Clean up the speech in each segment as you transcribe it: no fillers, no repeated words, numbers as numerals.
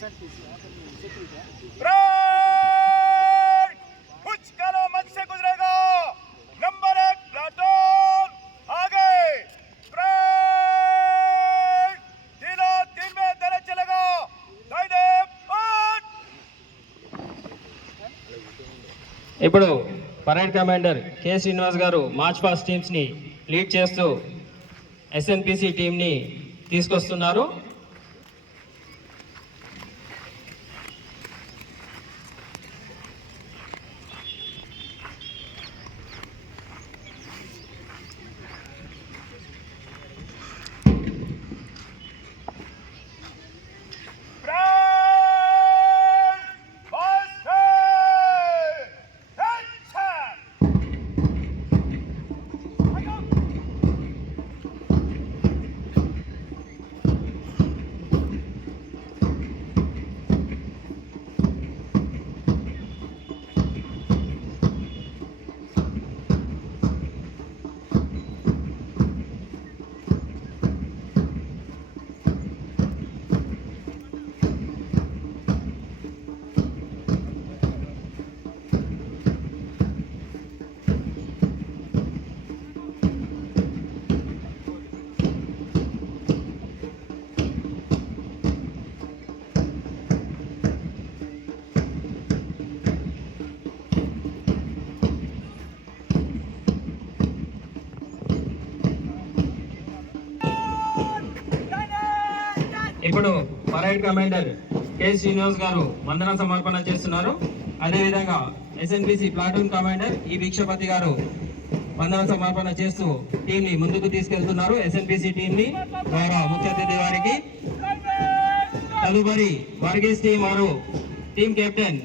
कुछ करो मन से गुजरेगा नंबर 1 प्लाटून आगे तीनों तीन में तेरे चलेगा ఇప్పుడు పరేడ్ కమాండర్ కె శ్రీనివాస్ గారు మార్చ్ పాస్ట్ టీమ్స్ ని లీడ్ చేస్తూ ఎస్ఎన్పిసి టీమ్ ని తీసుకొస్తున్నారు. ఇప్పుడు పరేడ్ కమాండర్ కె శ్రీనివాస్ గారు వందన సమర్పణ చేస్తున్నారు. అదేవిధంగా ఎస్ఎన్పిసి ప్లాటూన్ కమాండర్ ఈ భిక్షపతి గారు వందన సమర్పణ చేస్తూ టీం ని ముందుకు తీసుకెళ్తున్నారు. ఎస్ఎన్పిసి టీం ని గౌరవ ముఖ్య అతిథి వారికి. తదుపరి వర్గీస్ టీం వారు టీం కెప్టెన్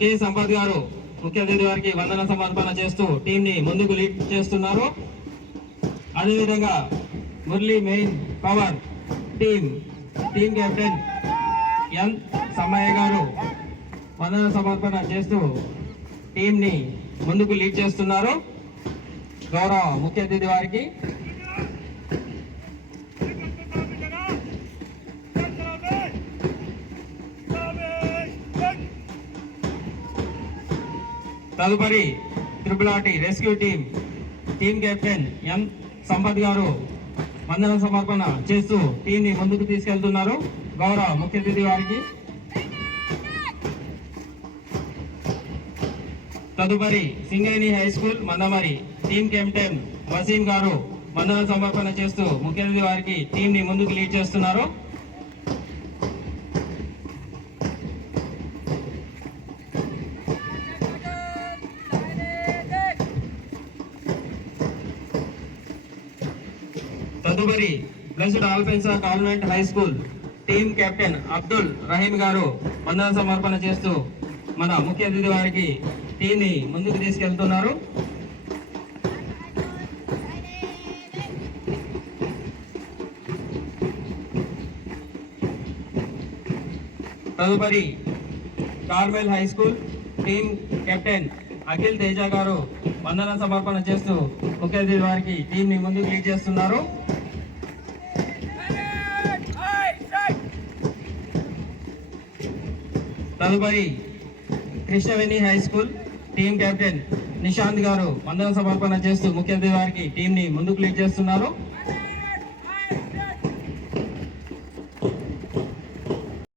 కె సంపత్ గారు ముఖ్య అతిథి వారికి వందన సమర్పణ చేస్తూ టీం ని ముందుకు లీడ్ చేస్తున్నారు. అదేవిధంగా Murali main power team captain N Samayya గారు వందన సమర్పణ చేస్తూ టీం ని ముందుకు లీడ్ చేస్తున్నారు. గౌరవ ముఖ్య అతిథి వారికి. తదుపరి RRT రెస్క్యూ టీం కెప్టెన్ ఎం సంపత్ గారు వందన సమర్పణ చేస్తూ టీం ని ముందుకు తీసుకెళ్తున్నారు. గౌరవ ముఖ్య అతిథి వారికి. తదుపరి Singareni high school Mandamarri team captain Waseem garu వందన సమర్పణ చేస్తూ ముఖ్య అతిథి వారికి టీం ని ముందుకు లీడ్ చేస్తున్నారు. తదుపరి blessed Alphonsa convent high school team captain Abdul Rahim గారు వందన సమర్పణ చేస్తూ మన ముఖ్య అతిథి వారికి టీం ని ముందుకు తీసుకెళ్తున్నారు. తదుపరి Carmel high school team captain Akhil తేజ గారు వందన సమర్పణ చేస్తూ ముఖ్య అతిథి వారికి టీం ని ముందుకు లీడ్ చేస్తున్నారు. తదుపరి Krishnaveni high school team captain Nishant గారు వందన సమర్పణ చేస్తూ ముఖ్య అతిథి వారికి టీం ని ముందుకు లీడ్ చేస్తున్నారు.